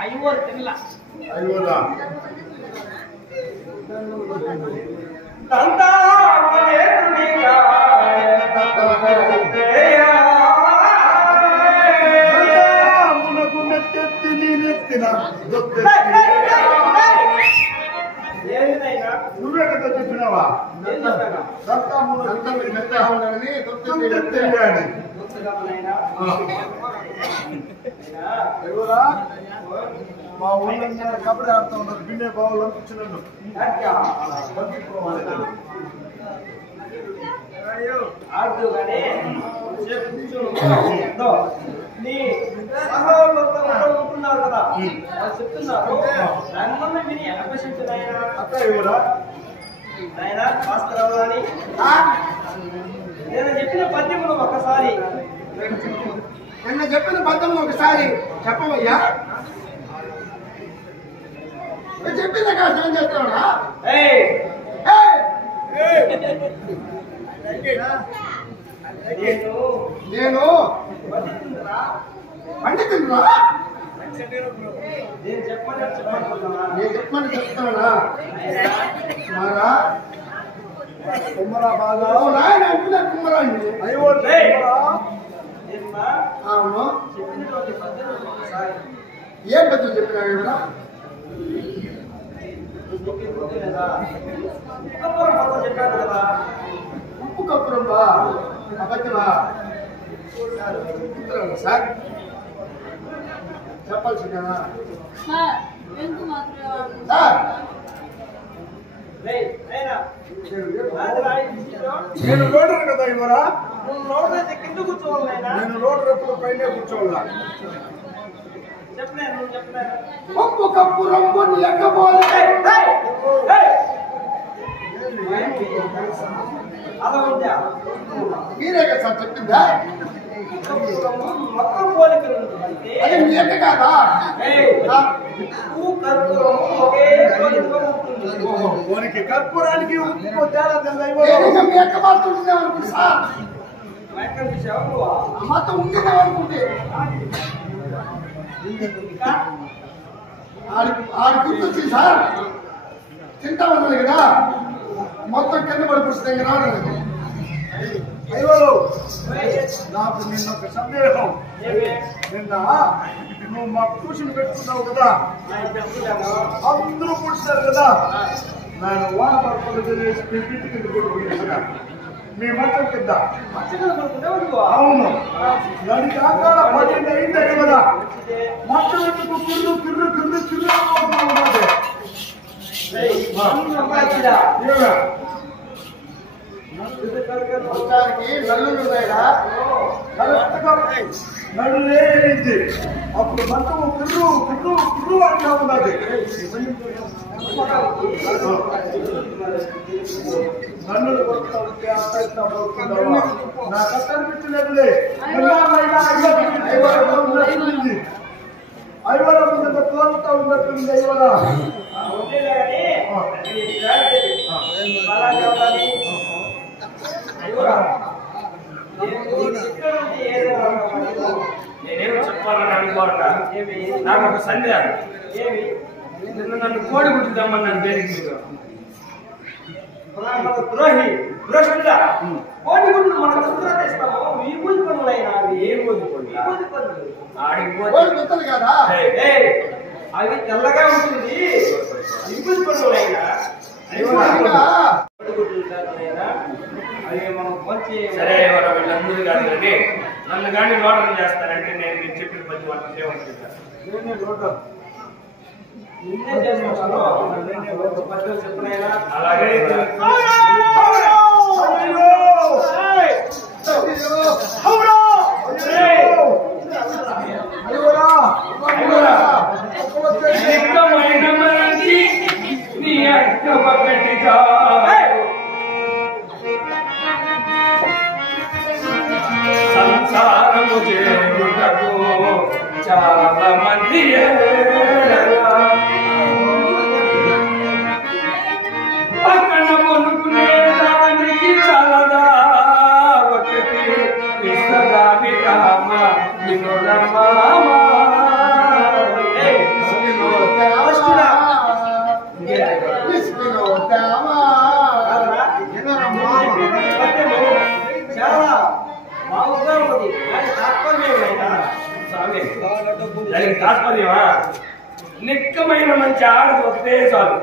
ఐవోరు తినలా ఐవోరా తంతా నువ్వే కదా చెప్పినావా మా ఊళ్ళో కబడ్డీ ఆడుతూ ఉన్నారు బిన్నే బావులు అనిపించినట్టు ఆడుతూ కానీ నీ ఉంటున్నారు కదా వాళ్ళు చెప్తున్నారు దానివల్ల విని అభ్యసించు అక్క ఇవ్వరా ఆయన భాస్కరరావు అని నేను చెప్పిన పద్యములు ఒకసారి నిన్న చెప్పిన పద్యం ఒకసారి చెప్పవయ్యా చెప్పింది కాదు ఏం చెప్తాడా నేను పండితున్నా నేను చెప్పమని చెప్తానా మారా కుమ్మరా బాగా నాయన అంటున్నా కుమ్మరాండి అయ్యో అవును చెప్పినటువంటి పద్యములు ఒకసారి ఏం పద్యం చెప్పినావు ఇవ్వరా చెప్పారు కదా ఉప్పు కప్పురం బా అబద్ధమా సార్ చెప్పాల్సిందేనా సార్ నేను రోడర్ కదా ఇవ్వరా నువ్వు రోడ్డు అయితే కింద కూర్చోవాలైనా నేను రోడర్ ఎప్పుడు పైన కూర్చోవాలా చెప్పలే నువ్వు చెప్పలే ఉప్పు కప్పురం కొన్ని ఎక్కబోలే అలా ఉందా మీరే కదా సార్ చెప్పిందా మొత్తం పోలికలు ఉంటుంది అది మీ ఎక్క కాదా ఉప్పు కర్పూరము ఒకే పోలికగా ఉంటుంది వానికి కర్పూరానికి ఉప్పు తేడా నేను మీ ఎక్క మారుతుండే అనుకుంటే సార్ ఎక్కడ చూసావు నువ్వు మొత్తం ఉంటుందే అనుకుంటే ఆడి గుర్తొచ్చింది సార్ తింటా ఉన్నది కదా మొత్తం కింద పడిపోతుంది రావడానికి అయ్యో నాకు నిన్న ఒక సందేహం నిన్న నువ్వు మా ట్యూషన్ పెట్టుకున్నావు కదా అందరూ కూర్చున్నారు కదా నేను వాన పడుతుంది తెలియసి మీ ఇంటి కింద కొట్టుకున్నా మీ మంచం కింద అవును దానికి ఆకాల 12 అయింది కదా మొత్తం ఎందుకు కిర్రు కిర్రు కిర్రు కిర్రు ఉన్నది మొత్తానికి నల్లులు ఉన్నాయా నడులేంది అప్పుడు మొత్తం కిర్రు కిర్రు కిర్రు అంటా ఉన్నది నన్నులు కొడుతూ ఉంటే అక్కడ పోతున్నావా నాకు అక్కడ అనిపించలేదులే ఐవరా ముందు తోలుతా ఉన్నట్టుంది ఐవరా నేనేమో చెప్పాలని అనుకోవట నాకు ఒక సందేహం ఏమి నన్ను కోడి గుడ్డు తెమ్మన్నాను దేనికి మీరు ద్రోహి ద్రోహిగా కోడి గుడ్డు మనం కుదురా తెస్తాము ఈ బూది పనులు అయినా అవి ఏ బూది పనులు ఆడిపోతే కదా అవి తెల్లగా ఉంటుంది ఈ బూది పనులు అయినా సరే వీళ్ళందరూ కాదు కానీ నన్ను కానీ లోటం చేస్తారంటే నేను మీరు చెప్పిన పది వాటిని నిన్నే చేస్తాను అలాగే సంసారము చేయుటకు చాలా మంది పక్కన కొనుక్కునే దానికి చాలదా ఒకటి కృష్ణగామి రామ వినోదమామ చాలా బాగుగా ఉంది దాని తాత్పర్యం స్వామి దానికి తాత్పర్యమా నిక్కమైన మంచి ఆడది ఒకటే చాలు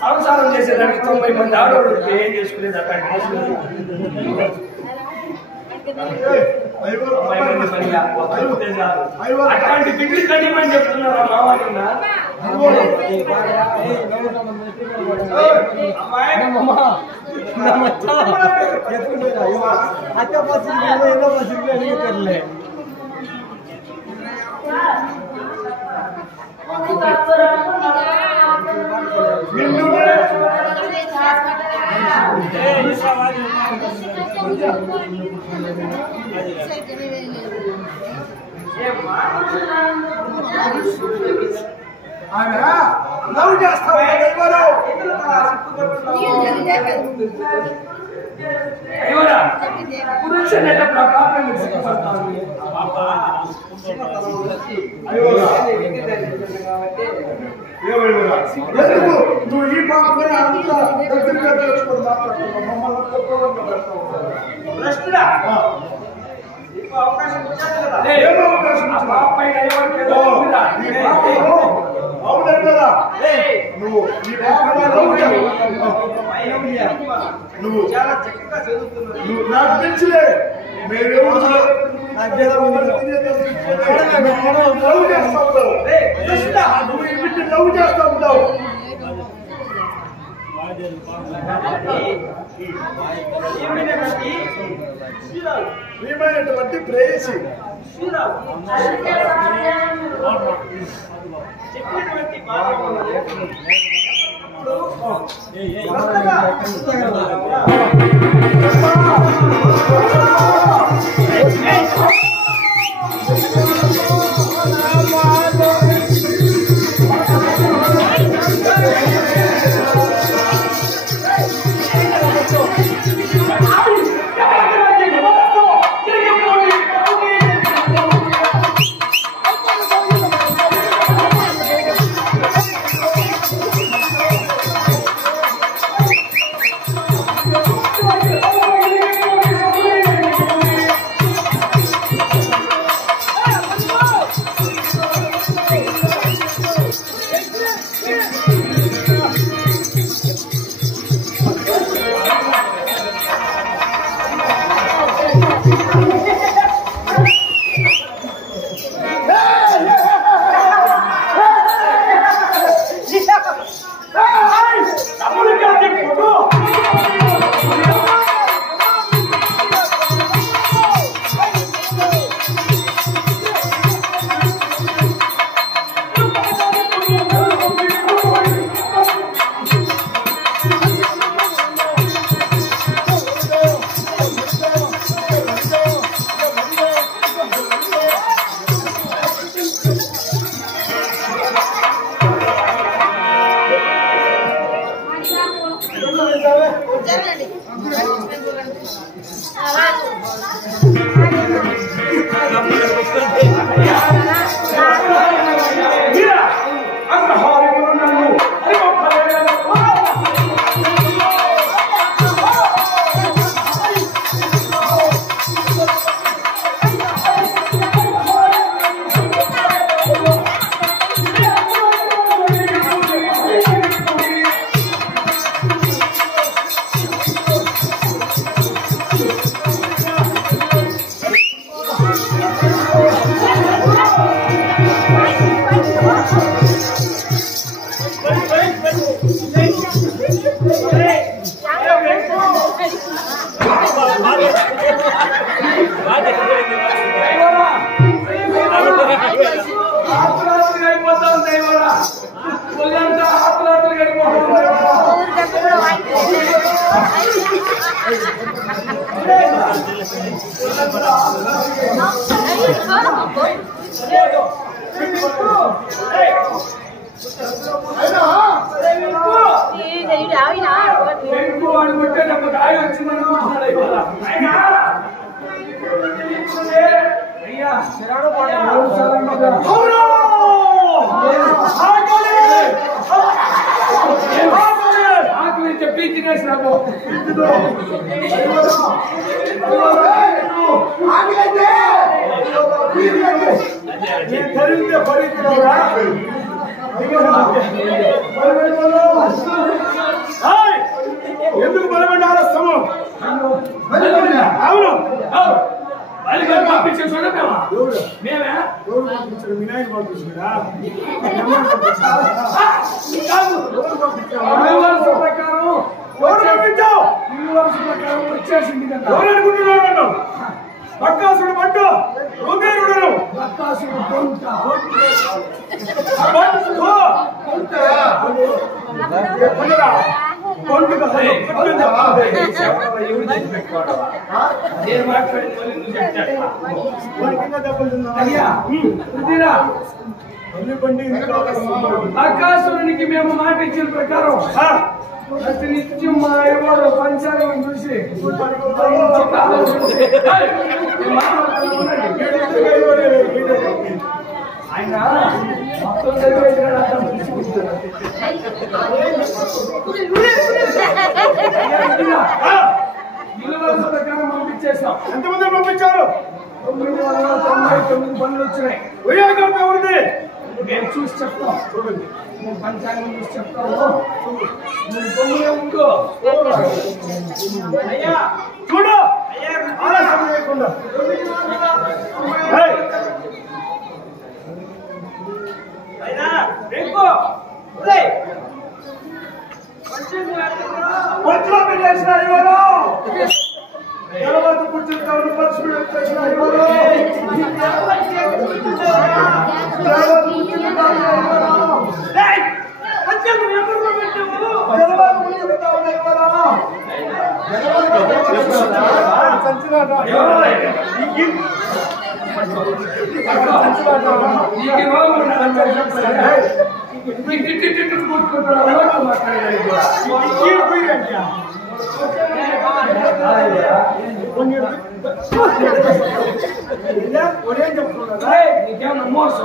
సంసారం చేసేదానికి 90 మంది ఆడవాళ్ళు ఏం చేసుకునేది అట్లాంటి అట్లాంటి బిడ్డలు కనీమని చెప్తున్నారా మామన్నా లవ్ చేస్తావా నువ్వు ఈ పాప అంతా దగ్గరగా తెలుసుకొని మాట్లాడుతున్నావు మమ్మల్ని అవకాశం అవును కదా నువ్వు నువ్వు చాలా చక్కగా చదువుతున్నావు నువ్వు నాకు తెలుసులే మేమెవరు లవ్ చేస్తా ఉంటావు నువ్వు ఇంటికి లవ్ చేస్తా ఉంటావు ప్రియమైనటువంటి ప్రేయసి చెప్పినటువంటి అయ్యా శరణు పాడు ఆకలి చెప్పి తినేసినాము ఎందుకు బలమండి ఆలస్యము అవును పంపించే చూడమేమా మేమే వినాయక పంపించాడా ప్రకారం వచ్చేసింది కదా ఎవరు అనుకుంటున్నాను బక్కాసుడు పట్టు రుద్రుడు బక్కాసుడు కొంత ఆకాశునికి మేము మాట ఇచ్చిన ప్రకారం ప్రతినిత్యం మా ఎవరు పంచాంగం చూసి ఆయన మొత్తం ఇల్లు వలస ప్రకారం పంపించేస్తాం. ఎంతమంది పంపించారు? 999 పనులు వచ్చినాయి. ఎవరిది మేము చూసి చెప్తాం. చూడండి మేము పంచాంగం చూసి చెప్తాము. మీరు తొమ్మిదే ఉండు అయ్యా చూడు ఆలస్యం లేకుండా పంచులో పెట్టేసిన ఇవ్వరు తర్వాత కూర్చుంటారు పంచులు పెట్టేసిన ఇవ్వరు నీకేమన్నా మోసం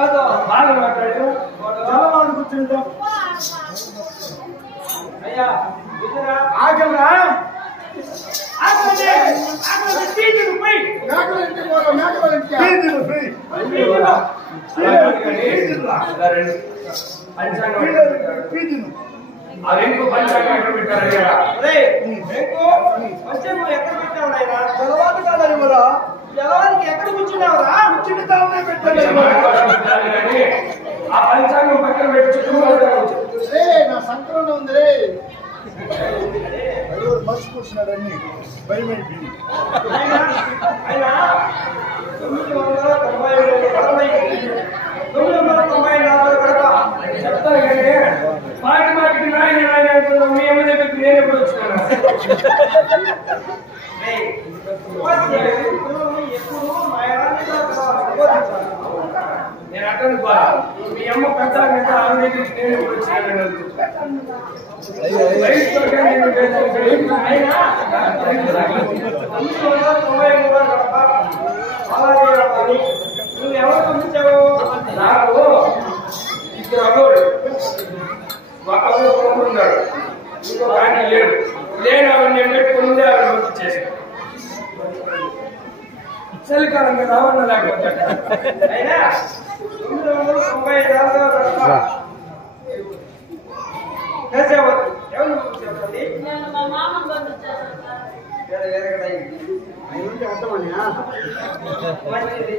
బాగా మాట్లాడారు. జలవాడు కూర్చుంటాం అయ్యా ఆగలరా అదేంటో పంచాంగం ఎక్కడ పెట్టారయ్యా? జలవాడు కాదా ఇవ్వరా జలవానికి ఎక్కడ కూర్చున్నావురా? కూర్చుంటామనే పెట్టారు ఆ పంచాంగం పక్కన పెట్టి నా సంక్రమణ ఉంది మర్చి కూర్చున్నాడు అన్ని భయమైపోయింది చెప్తాను కానీ మాటి మాటికి నాయన నాయన అంటున్నాం. మీ అమ్మ దగ్గరికి నేను ఎప్పుడు వచ్చినాను? నేను అట్టను బా మీ అమ్మ పెద్ద మీద ఆమె దగ్గరికి నేను ఎప్పుడు వచ్చినాను నువ్వు ఎవరు పంపించావు? నాకు ఇద్దరు అమ్మోడు ఒక అమ్మ ఉన్నాడు, ఇంకొక ఆయన లేడు. లేని ఆవిడ నేను పెట్టుకుని ముందే ఆవిడ పంపించేసాను. చలికాలం మీద ఆవరణ లేకపోతే అయినా 994 ఎవరు చెప్పండి. నేను మా మామను పంపించాను సార్. మంచిది.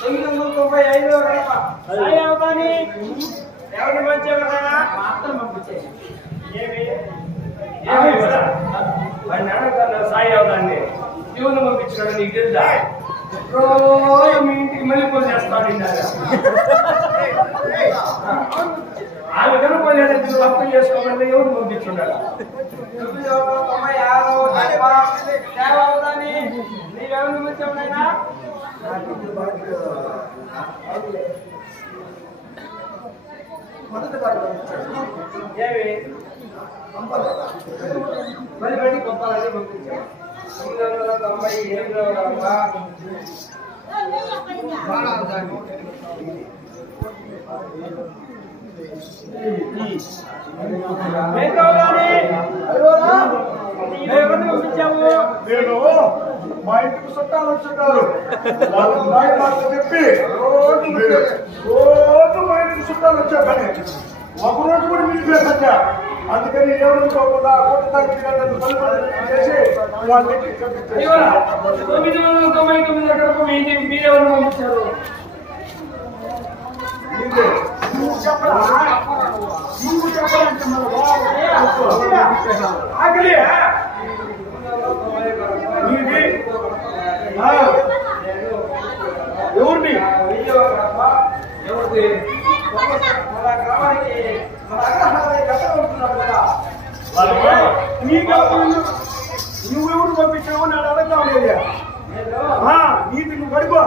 995 గడప సాయి అవతాని ఎవరిని పంచేవారా? మాత్రం పంపించే ఏమి వాడి నాన్న సాయి అవదాన్ని శివుని పంపించినాడు. నీకు తెలుసా? రోజు మీ ఇంటికి మళ్ళీ చేస్తాడు. ఆమె కనుకోలేదంటే నువ్వు అర్థం చేసుకోవాలంటే ఎవరు పంపించున్నాడు? 996 గడప సాయి అవతాని నీవెవరిని పంచావునైనా? ఏమి మళ్ళీ బయటికి పంపాలని పంపించావు. నేను మా ఇంటికి చుట్టాలు వచ్చున్నారు వాళ్ళకి చెప్పి రోజు మా ఇంటికి చుట్టాలు వచ్చా పని ఒక రోజు కూడా మీకు వేసా అందుకని ఎవరు పోకుండా చేసి వాళ్ళకి 999 ఎకరాలకు మీరెవరు పంపించారు? నువ్వు చెప్పాలంటే ఆకలి ఎవరిని ఎవరిది? మన గ్రామానికి మన అగ్రహారానికి కట్టలు ఉంటున్నాడు కదా. నువ్వెవరు పంపించావు నేను అడగడం లేదు నీతి నువ్వు గడిపో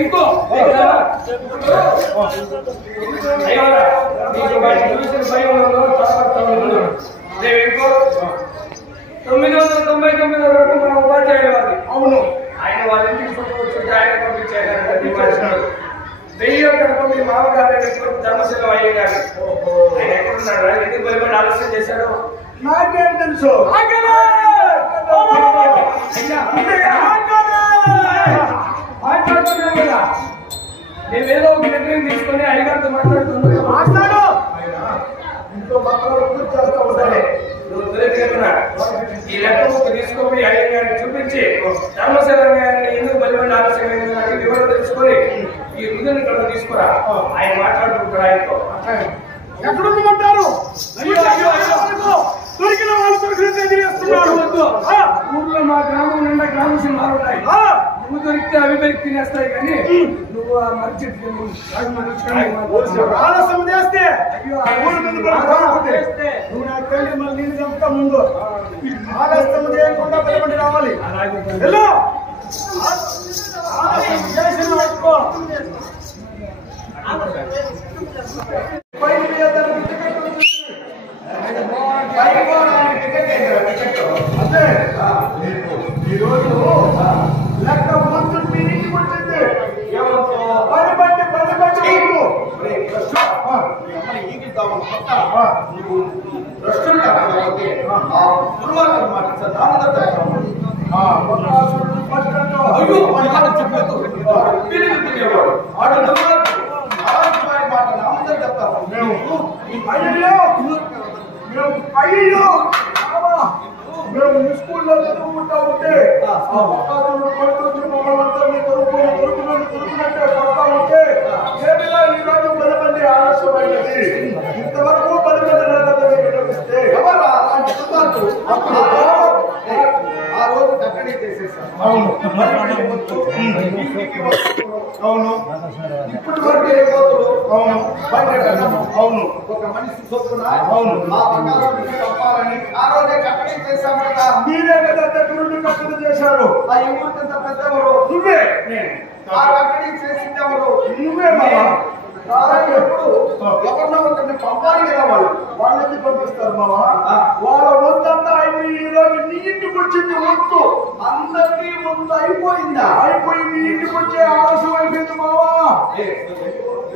ఇంకో ఇంకో 999 వరకు మన ఉపాధ్యాయులు వారి. అవును ఆయన వాళ్ళ ఇంటికి చుట్టూ ఆయన పంపించారు. 1000 కనుక మీ మామగారు ధర్మశీల అయ్యే గారు ఆయన ఎక్కడున్నాడు? ఎందుకు భయపడి ఆలస్యం చేశాడు? నాకేం తెలుసు మాట్లాడుతున్నాం కదా, మేమేదో ఒక నిర్ణయం తీసుకొని అయ్యగారితో మాట్లాడుతున్నాం. మాట్లాడు ఇంట్లో మాట్లాడు పూర్తి చేస్తా ఉంటానే నువ్వు ఈ లెటర్ బుక్ తీసుకొని అయ్యగారిని చూపించి ధర్మశీల గారిని ఎందుకు బలిపడి ఆలస్యం అయింది వివరణ తెలుసుకొని ఈ రుజుని ఇక్కడ తీసుకురా. ఆయన మాట్లాడుకుంటారు ఆయనతో. ఎక్కడుండమంటారు దొరికిన వాళ్ళు దొరికిన ఊర్లో మా గ్రామం నిండా గ్రామ సింహాలు ఉన్నాయి. నువ్వు దొరికితే అవి పెరిగి తినేస్తాయి కానీ నువ్వు ఆ మర్చి ఆలస్యం చేస్తే నువ్వు నాకు తెలియదు మళ్ళీ నేను చెప్తా ముందు ఆలస్యం చేయకుండా బయటపడి రావాలి. హలో ఆలస్యం చేసిన పట్టుకో అదే ఈరోజు లెక్క ముందు మీ ఇంటికి వచ్చింది పని బట్టి అయ్యో మేము మీ స్కూల్లో చదువుకుంటా ఉంటే పడుతుంది మమ్మల్ని దొరుకుతుంటే పడతా ఉంటే ఏమిలా ఈ రోజు 10 మంది ఆలస్యమైనది. ఇంతవరకు 10 మంది కనిపిస్తే ఆ రోజు కట్టడి చేసేసాం. అవును ఇప్పటి వరకు ఏ రోజులు అవును అవును ఒక మనిషి చొప్పున అవును మా ప్రకారం తప్పాలని ఆ రోజే కట్టడి చేశాం కదా. మీరే కదా దగ్గరుండి కట్టడి చేశారు. ఆ యువతంత పెద్దవారు నువ్వే ఆ కట్టడి చేసింది ఎవరు? నువ్వే బాబా. ఎప్పుడు ఎవరినో ఒకరిని పంపాలి కదా వాళ్ళు ఎందుకు పంపిస్తారు మావా? వాళ్ళ వంతంతా అయిపోయి ఈ రోజు నీ ఇంటికి వచ్చింది వంతు. అందరికీ ముందు అయిపోయిందా? అయిపోయి నీ ఇంటికి వచ్చే ఆలస్యం అయిపోయింది మావా.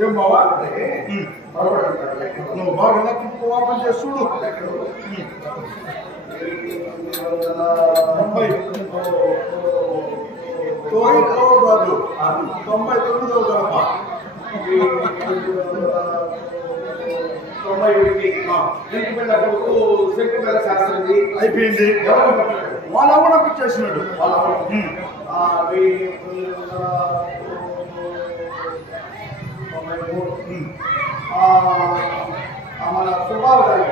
ఏం బావా నువ్వు బాగా లెక్కింపు ఓపెన్ చేసి చూడు. 99వ గడప 91 శాస్త్రి అయిపోయింది. వాళ్ళ కూడా పిచ్చేసినాడు. మన సుబ్బాబు గారు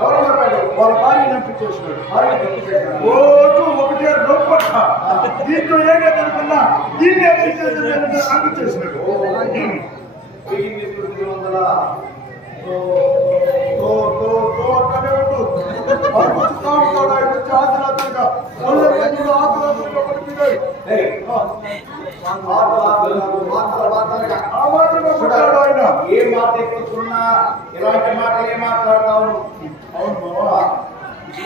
ఎవరు మాట్లాడారు? వాళ్ళ భార్య నంపించేసినాడు. రోజు ఒకటే రొప్పట దీంట్లో ఏమే కనుకున్నా దీన్ని అనిపించేసినాడు. 1900 అక్కడే ఉండు. ఆదిరాత్రిగా ఆదిరాత్రిగా పడిపోయినాడు. ఆ మాత్రమే చూడాడు ఆయన. ఏ మాట ఎక్కుతున్నా ఇలాంటి మాటలు ఏ మాట్లాడతావు? అవును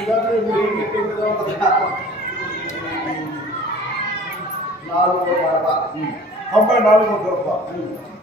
94 రూపాయలు